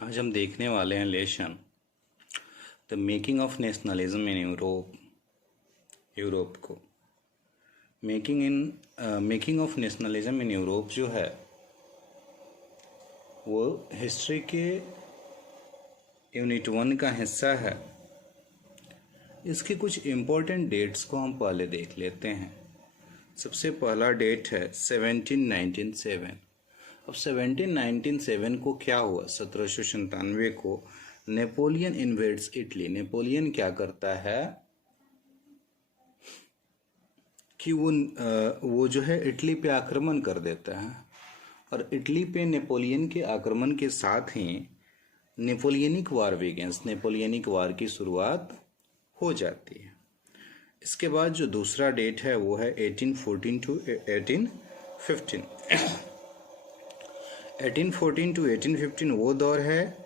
आज हम देखने वाले हैं lesson the making of nationalism in Europe को। Making of nationalism in Europe जो है वो हिस्ट्री के यूनिट 1 का हिस्सा है। इसके कुछ इम्पोर्टेंट डेट्स को हम पहले देख लेते हैं। सबसे पहला डेट है 1797। अब 1797 को क्या हुआ? 1797 को नेपोलियन इन्वेड्स इटली। नेपोलियन क्या करता है कि वो जो है इटली पे आक्रमण कर देता है, और इटली पे नेपोलियन के आक्रमण के साथ ही नेपोलियनिक वार बिगिंस, नेपोलियनिक वार की शुरुआत हो जाती है। इसके बाद जो दूसरा डेट है वो है 1814 टू 1815। 1814 टू 1815 वो दौर है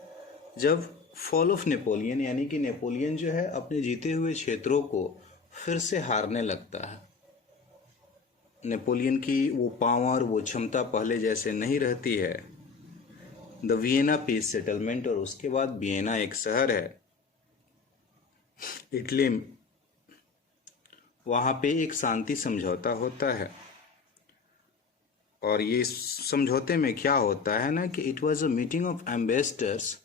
जब फॉल ऑफ नेपोलियन, यानी कि नेपोलियन जो है अपने जीते हुए क्षेत्रों को फिर से हारने लगता है। नेपोलियन की वो पावर, वो क्षमता पहले जैसे नहीं रहती है। द वियना पीस सेटलमेंट, और उसके बाद वियना एक शहर है इटली, वहाँ पे एक शांति समझौता होता है। और ये समझौते में क्या होता है ना कि it was a meeting of ambassadors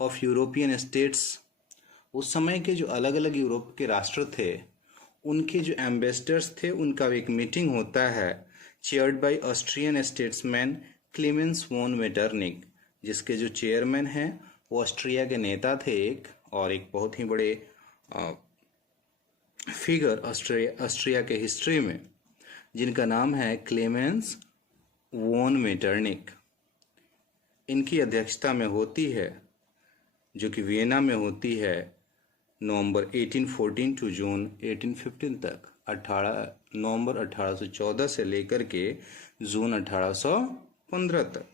of European states. उस समय के जो अलग अलग यूरोप के राष्ट्र थे, उनके जो एम्बेसडर्स थे, उनका एक मीटिंग होता है, chaired by Austrian statesman Klemens von Metternich, जिसके जो चेयरमैन हैं वो ऑस्ट्रिया के नेता थे और एक बहुत ही बड़े फिगर ऑस्ट्रिया के हिस्ट्री में, जिनका नाम है क्लेमेंस वॉन मेटरनिक। इनकी अध्यक्षता में होती है, जो कि वियना में होती है, नवंबर 1814 टू जून 1815 तक। 18 नवंबर 1814 से लेकर के जून 1815 तक।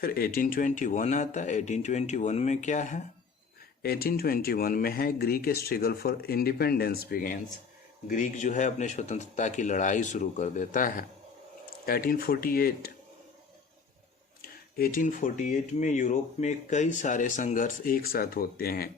फिर 1821 आता है। 1821 में क्या है? 1821 में है Greek struggle for independence begins. Greek जो है अपने स्वतंत्रता की लड़ाई शुरू कर देता है। 1848 में यूरोप में कई सारे संघर्ष एक साथ होते हैं।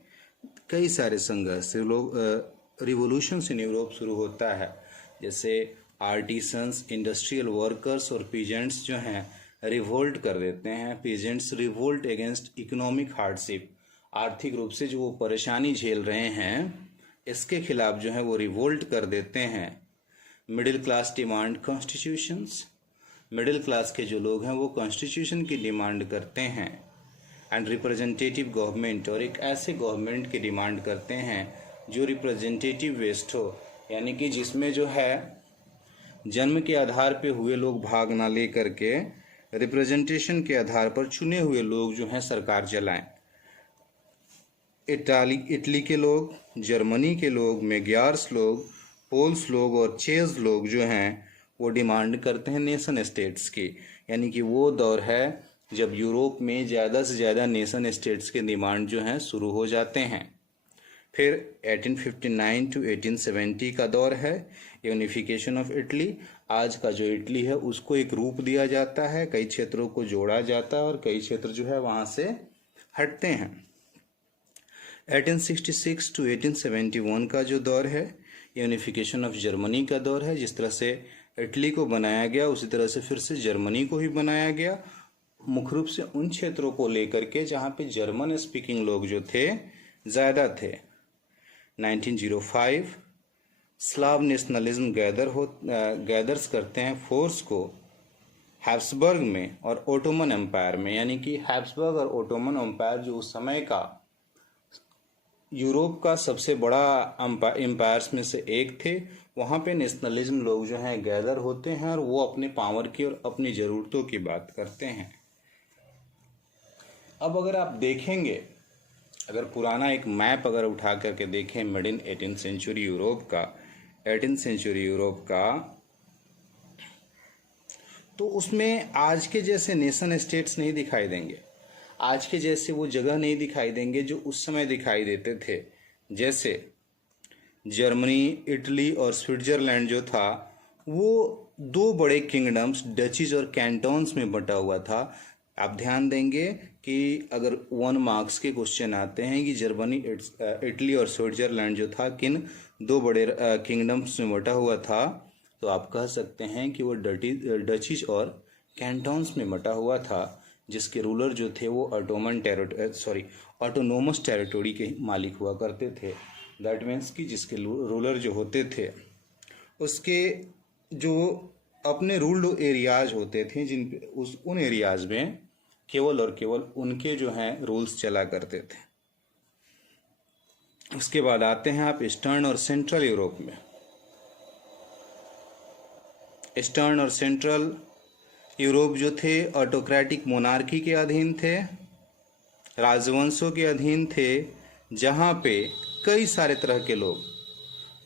कई सारे संघर्ष, रिवोल्यूशंस इन यूरोप शुरू होता है। जैसे आर्टिसंस, इंडस्ट्रियल वर्कर्स और पीजेंट्स जो हैं रिवोल्ट कर देते हैं। Peasants revolt against economic hardship, आर्थिक रूप से जो वो परेशानी झेल रहे हैं, इसके खिलाफ जो है वो रिवोल्ट कर देते हैं। Middle class demand constitutions, middle class के जो लोग हैं वो कॉन्स्टिट्यूशन की डिमांड करते हैं। एंड रिप्रेजेंटेटिव गवर्नमेंट, और एक ऐसे गवर्नमेंट की डिमांड करते हैं जो रिप्रेजेंटेटिव बेस्ड हो, यानी कि जिसमें जो है जन्म के आधार पे हुए लोग भाग ना ले करके रिप्रेजेंटेशन के आधार पर चुने हुए लोग जो हैं सरकार चलाएं। इटली के लोग, जर्मनी के लोग, मेग्यार्स लोग, पोल्स लोग और चेज लोग जो हैं वो डिमांड करते हैं नेशन स्टेट्स की। यानी कि वो दौर है जब यूरोप में ज़्यादा से ज़्यादा नेशन स्टेट्स के डिमांड जो हैं शुरू हो जाते हैं। फिर 1859 टू 1870 का दौर है यूनिफिकेशन ऑफ इटली। आज का जो इटली है उसको एक रूप दिया जाता है, कई क्षेत्रों को जोड़ा जाता है और कई क्षेत्र जो है वहाँ से हटते हैं। 1866 टू 1871 का जो दौर है यूनिफिकेशन ऑफ जर्मनी का दौर है। जिस तरह से इटली को बनाया गया उसी तरह से फिर से जर्मनी को ही बनाया गया, मुख्य रूप से उन क्षेत्रों को लेकर के जहाँ पे जर्मन स्पीकिंग लोग जो थे ज़्यादा थे। 1905 स्लाव नेशनलिज्म गैदर्स करते हैं फोर्स को हैब्सबर्ग में और ओटोमन एम्पायर में। यानी कि हैब्सबर्ग और ओटोमन एम्पायर जो उस समय का यूरोप का सबसे बड़ा एम्पायर्स में से एक थे, वहाँ पे नेशनलिज्म लोग जो हैं गैदर होते हैं और वो अपने पावर की और अपनी ज़रूरतों की बात करते हैं। अब अगर आप देखेंगे, अगर पुराना एक मैप अगर उठा करके देखें मिड इन 18th सेंचुरी यूरोप का, 18th सेंचुरी यूरोप का, तो उसमें आज के जैसे नेशन स्टेट्स नहीं दिखाई देंगे। आज के जैसे वो जगह नहीं दिखाई देंगे जो उस समय दिखाई देते थे। जैसे जर्मनी, इटली और स्विट्जरलैंड जो था वो दो बड़े किंगडम्स, डचीज और कैंटोन्स में बटा हुआ था। आप ध्यान देंगे कि अगर 1 मार्क्स के क्वेश्चन आते हैं कि जर्मनी, इटली और स्विट्जरलैंड जो था किन 2 बड़े किंगडम्स में बटा हुआ था, तो आप कह सकते हैं कि वो डचिश और कैंटन्स में बटा हुआ था, जिसके रूलर जो थे वो ऑटोनोमस टेरिटोरी के मालिक हुआ करते थे। दैट मीन्स कि जिसके रूलर जो होते थे उसके जो अपने रूल्ड एरियाज होते थे, उन एरियाज में केवल और केवल उनके जो हैं रूल्स चला करते थे। उसके बाद आते हैं आप ईस्टर्न और सेंट्रल यूरोप में। ईस्टर्न और सेंट्रल यूरोप जो थे ऑटोक्रेटिक मोनार्की के अधीन थे, राजवंशों के अधीन थे, जहाँ पे कई सारे तरह के लोग,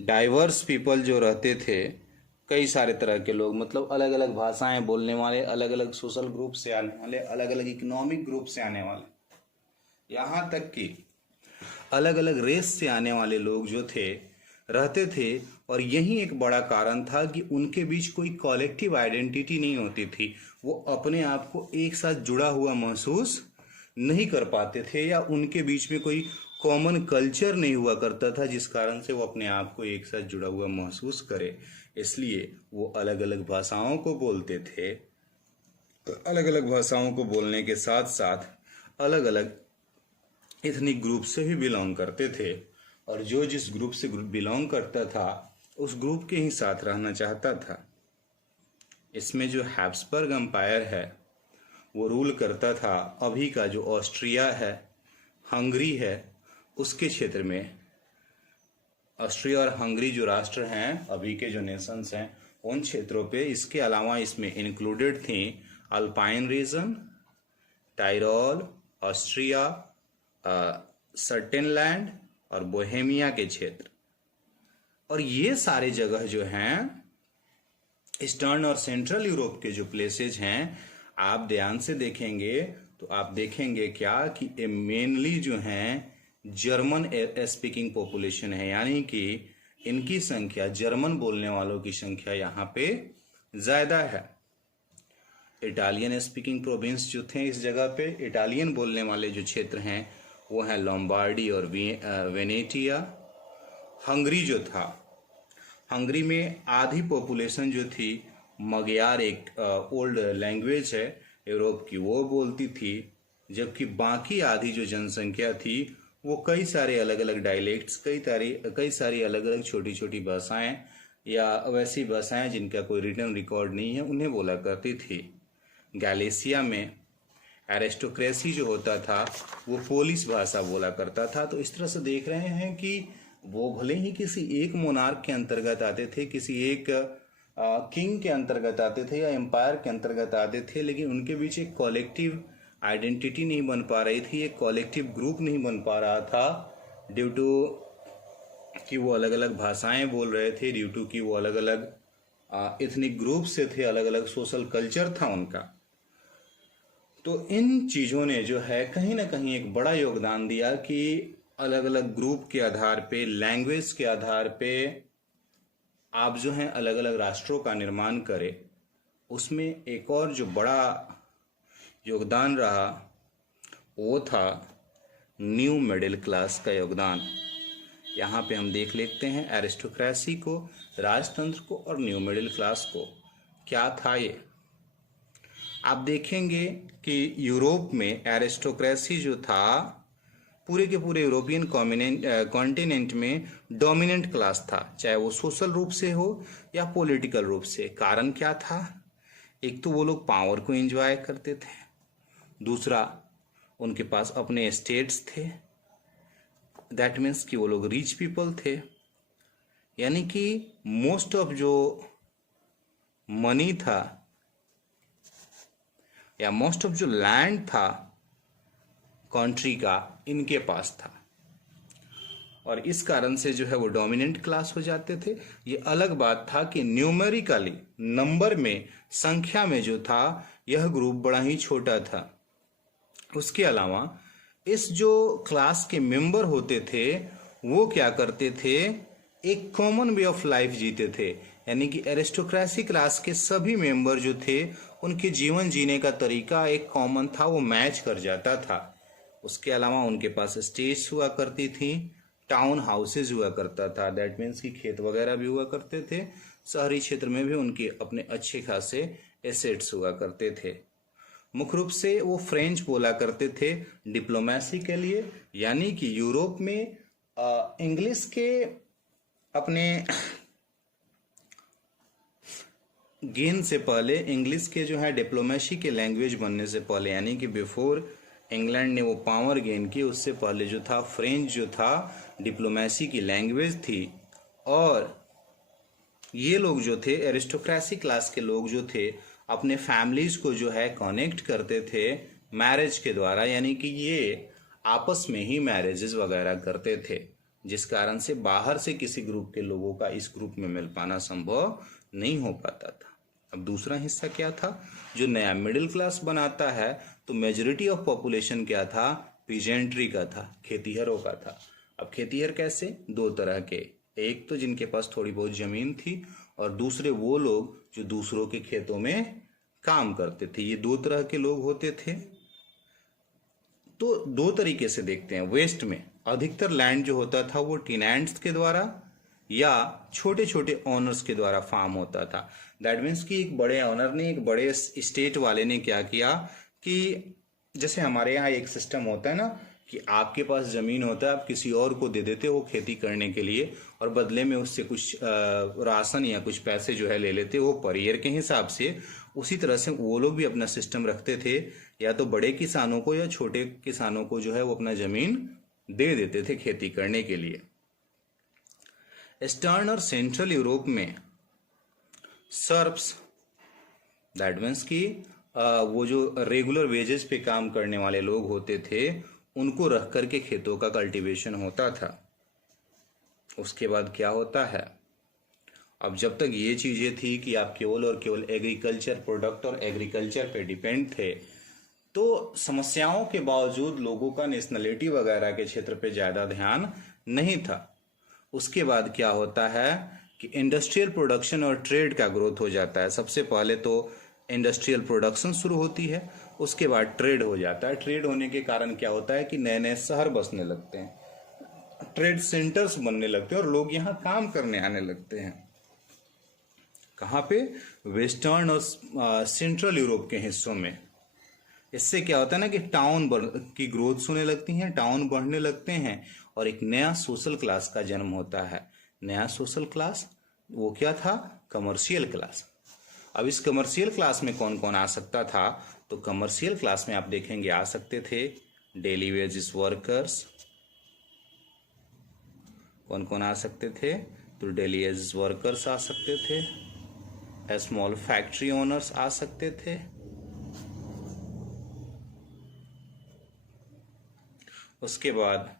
डाइवर्स पीपल जो रहते थे, कई सारे तरह के लोग, मतलब अलग अलग भाषाएं बोलने वाले, अलग अलग सोशल ग्रुप से आने वाले, अलग अलग इकोनॉमिक ग्रुप से आने वाले, यहाँ तक कि अलग अलग रेस से आने वाले लोग जो थे रहते थे। और यही एक बड़ा कारण था कि उनके बीच कोई कॉलेक्टिव आइडेंटिटी नहीं होती थी। वो अपने आप को एक साथ जुड़ा हुआ महसूस नहीं कर पाते थे, या उनके बीच में कोई कॉमन कल्चर नहीं हुआ करता था जिस कारण से वो अपने आप को एक साथ जुड़ा हुआ महसूस करे। इसलिए वो अलग अलग भाषाओं को बोलते थे। अलग अलग भाषाओं को बोलने के साथ साथ अलग अलग एथनिक ग्रुप से भी बिलोंग करते थे, और जो जिस ग्रुप से बिलोंग करता था उस ग्रुप के ही साथ रहना चाहता था। इसमें जो हैब्सबर्ग एम्पायर है वो रूल करता था अभी का जो ऑस्ट्रिया है, हंगरी है, उसके क्षेत्र में। ऑस्ट्रिया और हंगरी जो राष्ट्र हैं, अभी के जो नेशंस हैं, उन क्षेत्रों पे। इसके अलावा इसमें इंक्लूडेड थी अल्पाइन रीजन, टाइरोल, ऑस्ट्रिया, सर्टेनलैंड और बोहेमिया के क्षेत्र। और ये सारे जगह जो हैं ईस्टर्न और सेंट्रल यूरोप के जो प्लेसेज हैं, आप ध्यान से देखेंगे तो आप देखेंगे क्या कि ये मेनली जो हैं जर्मन स्पीकिंग पॉपुलेशन है, यानी कि इनकी संख्या, जर्मन बोलने वालों की संख्या यहाँ पे ज्यादा है। इटालियन स्पीकिंग प्रोविंस जो थे इस जगह पे, इटालियन बोलने वाले जो क्षेत्र हैं वो हैं लोम्बार्डी और वेनेटिया। हंगरी जो था, हंगरी में आधी पॉपुलेशन जो थी मगयार, एक ओल्ड लैंग्वेज है यूरोप की, वो बोलती थी, जबकि बाकी आधी जो जनसंख्या थी वो कई सारे अलग अलग डायलेक्ट्स, कई सारी अलग अलग छोटी छोटी भाषाएं या वैसी भाषाएं जिनका कोई रिटन रिकॉर्ड नहीं है उन्हें बोला करती थी। गैलिसिया में एरिस्टोक्रेसी जो होता था वो पोलिश भाषा बोला करता था। तो इस तरह से देख रहे हैं कि वो भले ही किसी एक मोनार्क के अंतर्गत आते थे, किसी एक किंग के अंतर्गत आते थे या एम्पायर के अंतर्गत आते थे, लेकिन उनके बीच एक कॉलेक्टिव आइडेंटिटी नहीं बन पा रही थी, एक कॉलेक्टिव ग्रुप नहीं बन पा रहा था, ड्यू टू कि वो अलग अलग भाषाएं बोल रहे थे, ड्यू टू कि वो अलग अलग एथनिक ग्रुप से थे, अलग अलग सोशल कल्चर था उनका। तो इन चीज़ों ने जो है कहीं ना कहीं एक बड़ा योगदान दिया कि अलग अलग ग्रुप के आधार पे, लैंग्वेज के आधार पे आप जो हैं अलग अलग राष्ट्रों का निर्माण करें। उसमें एक और जो बड़ा योगदान रहा वो था न्यू मिडिल क्लास का योगदान। यहाँ पे हम देख लेते हैं एरिस्टोक्रेसी को, राजतंत्र को और न्यू मिडिल क्लास को। क्या था ये? आप देखेंगे कि यूरोप में एरिस्टोक्रेसी जो था पूरे के पूरे यूरोपियन कॉन्टिनेंट में डोमिनेंट क्लास था, चाहे वो सोशल रूप से हो या पॉलिटिकल रूप से। कारण क्या था? एक तो वो लोग पावर को एंजॉय करते थे, दूसरा उनके पास अपने स्टेट्स थे, दैट मीन्स कि वो लोग रिच पीपल थे, यानी कि मोस्ट ऑफ जो मनी था या मोस्ट ऑफ जो लैंड था कंट्री का इनके पास था, और इस कारण से जो है वो डोमिनेंट क्लास हो जाते थे। ये अलग बात था कि न्यूमेरिकली, नंबर में, संख्या में जो था यह ग्रुप बड़ा ही छोटा था। उसके अलावा इस जो क्लास के मेंबर होते थे वो क्या करते थे, एक कॉमन वे ऑफ लाइफ जीते थे। यानी कि एरिस्टोक्रेसी क्लास के सभी मेंबर जो थे उनके जीवन जीने का तरीका एक कॉमन था, वो मैच कर जाता था। उसके अलावा उनके पास स्टेट्स हुआ करती थी, टाउन हाउसेज हुआ करता था, दैट मीन्स कि खेत वगैरह भी हुआ करते थे। शहरी क्षेत्र में भी उनके अपने अच्छे खासे एसेट्स हुआ करते थे। मुख्य रूप से वो फ्रेंच बोला करते थे डिप्लोमेसी के लिए, यानी कि यूरोप में इंग्लिश के अपने गेन से पहले, इंग्लिश के जो है डिप्लोमेसी के लैंग्वेज बनने से पहले, यानी कि बिफोर इंग्लैंड ने वो पावर गेन की, उससे पहले जो था फ्रेंच जो था डिप्लोमेसी की लैंग्वेज थी। और ये लोग जो थे एरिस्टोक्रेसी क्लास के लोग जो थे अपने फैमिलीज को जो है कनेक्ट करते थे मैरिज के द्वारा, यानी कि ये आपस में ही मैरिजेस वगैरह करते थे, जिस कारण से बाहर से किसी ग्रुप के लोगों का इस ग्रुप में मिल पाना संभव नहीं हो पाता था। अब दूसरा हिस्सा क्या था, जो नया मिडिल क्लास बनाता है, तो मेजोरिटी ऑफ पॉपुलेशन क्या था, पीजेंट्री का था, खेतीहरों का था। अब खेतीहर कैसे, दो तरह के, एक तो जिनके पास थोड़ी बहुत जमीन थी और दूसरे वो लोग जो दूसरों के खेतों में काम करते थे। ये दो तरह के लोग होते थे। तो दो तरीके से देखते हैं, वेस्ट में अधिकतर लैंड जो होता था वो टेनेंट्स के द्वारा या छोटे छोटे ओनर्स के द्वारा फार्म होता था। दैट मीन्स कि एक बड़े ओनर ने, एक बड़े स्टेट वाले ने क्या किया कि जैसे हमारे यहाँ एक सिस्टम होता है ना कि आपके पास जमीन होता है, आप किसी और को दे देते हो खेती करने के लिए और बदले में उससे कुछ राशन या कुछ पैसे जो है ले लेते हो पर ईयर के हिसाब से। उसी तरह से वो लोग भी अपना सिस्टम रखते थे, या तो बड़े किसानों को या छोटे किसानों को जो है वो अपना जमीन दे देते थे खेती करने के लिए। ईस्टर्न और सेंट्रल यूरोप में सर्ब्स, दैट मीन्स कि वो जो रेगुलर वेजेस पे काम करने वाले लोग होते थे उनको रख करके खेतों का कल्टीवेशन होता था। उसके बाद क्या होता है, अब जब तक ये चीजें थी कि आप केवल और केवल एग्रीकल्चर प्रोडक्ट और एग्रीकल्चर पे डिपेंड थे, तो समस्याओं के बावजूद लोगों का नेशनलिटी वगैरह के क्षेत्र पे ज्यादा ध्यान नहीं था। उसके बाद क्या होता है कि इंडस्ट्रियल प्रोडक्शन और ट्रेड का ग्रोथ हो जाता है। सबसे पहले तो इंडस्ट्रियल प्रोडक्शन शुरू होती है, उसके बाद ट्रेड हो जाता है। ट्रेड होने के कारण क्या होता है कि नए नए शहर बसने लगते हैं, ट्रेड सेंटर्स बनने लगते हैं और लोग यहाँ काम करने आने लगते हैं। कहाँ पे, वेस्टर्न और सेंट्रल यूरोप के हिस्सों में। इससे क्या होता है ना कि टाउन की ग्रोथ होने लगती है, टाउन बढ़ने लगते हैं और एक नया सोशल क्लास का जन्म होता है। नया सोशल क्लास वो क्या था, कमर्शियल क्लास। अब इस कमर्शियल क्लास में कौन कौन आ सकता था, तो कमर्शियल क्लास में आप देखेंगे आ सकते थे डेली वेजेस वर्कर्स। कौन कौन आ सकते थे, तो डेली वेजेस वर्कर्स आ सकते थे, स्मॉल फैक्ट्री ओनर्स आ सकते थे, उसके बाद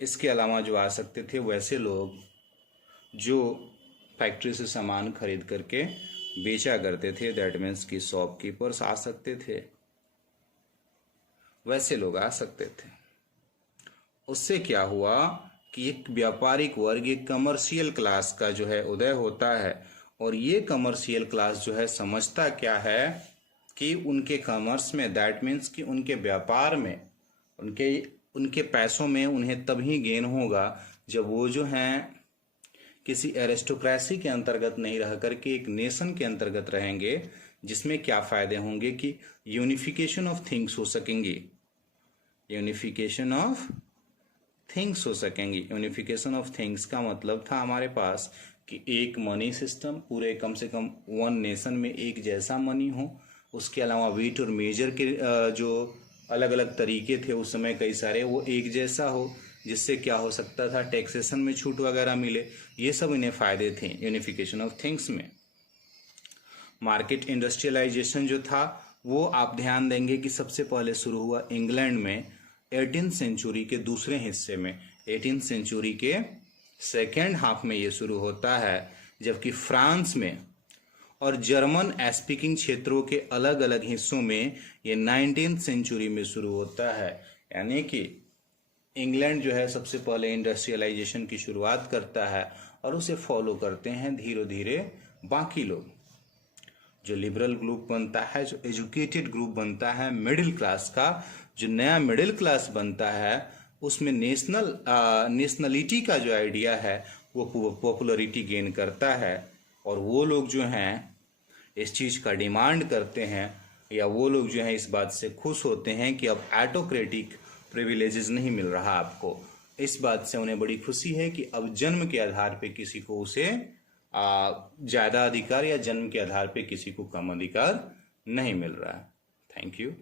इसके अलावा जो आ सकते थे वैसे लोग जो फैक्ट्री से सामान खरीद करके बेचा करते थे, दैट मीन्स कि शॉपकीपर्स आ सकते थे, वैसे लोग आ सकते थे। उससे क्या हुआ कि एक व्यापारिक वर्ग, एक कमर्शियल क्लास का जो है उदय होता है। और ये कमर्शियल क्लास जो है समझता क्या है कि उनके कॉमर्स में, दैट मीन्स कि उनके व्यापार में, उनके पैसों में उन्हें तभी गेन होगा जब वो जो हैं किसी एरिस्टोक्रेसी के अंतर्गत नहीं रह करके एक नेशन के अंतर्गत रहेंगे, जिसमें क्या फायदे होंगे कि यूनिफिकेशन ऑफ थिंग्स हो सकेंगी, यूनिफिकेशन ऑफ थिंग्स हो सकेंगी। यूनिफिकेशन ऑफ थिंग्स का मतलब था हमारे पास कि एक मनी सिस्टम, पूरे कम से कम वन नेशन में एक जैसा मनी हो। उसके अलावा वेट और मेजर के जो अलग अलग तरीके थे उस समय कई सारे, वो एक जैसा हो, जिससे क्या हो सकता था टैक्सेशन में छूट वगैरह मिले। ये सब इन्हें फायदे थे यूनिफिकेशन ऑफ थिंग्स में। मार्केट इंडस्ट्रियलाइजेशन जो था वो आप ध्यान देंगे कि सबसे पहले शुरू हुआ इंग्लैंड में 18th सेंचुरी के दूसरे हिस्से में, 18th सेंचुरी के सेकेंड हाफ में ये शुरू होता है, जबकि फ्रांस में और जर्मन स्पीकिंग क्षेत्रों के अलग अलग हिस्सों में ये 19th सेंचुरी में शुरू होता है। यानी कि इंग्लैंड जो है सबसे पहले इंडस्ट्रियलाइजेशन की शुरुआत करता है और उसे फॉलो करते हैं धीरे धीरे बाकी लोग। जो लिबरल ग्रुप बनता है, जो एजुकेटेड ग्रुप बनता है, मिडिल क्लास का जो नया मिडिल क्लास बनता है, उसमें नेशनलिटी का जो आइडिया है वो पॉपुलरिटी गेन करता है। और वो लोग जो हैं इस चीज़ का डिमांड करते हैं, या वो लोग जो हैं इस बात से खुश होते हैं कि अब ऑटोक्रेटिक प्रिविलेजेस नहीं मिल रहा आपको। इस बात से उन्हें बड़ी खुशी है कि अब जन्म के आधार पे किसी को उसे ज़्यादा अधिकार या जन्म के आधार पे किसी को कम अधिकार नहीं मिल रहा है। Thank you.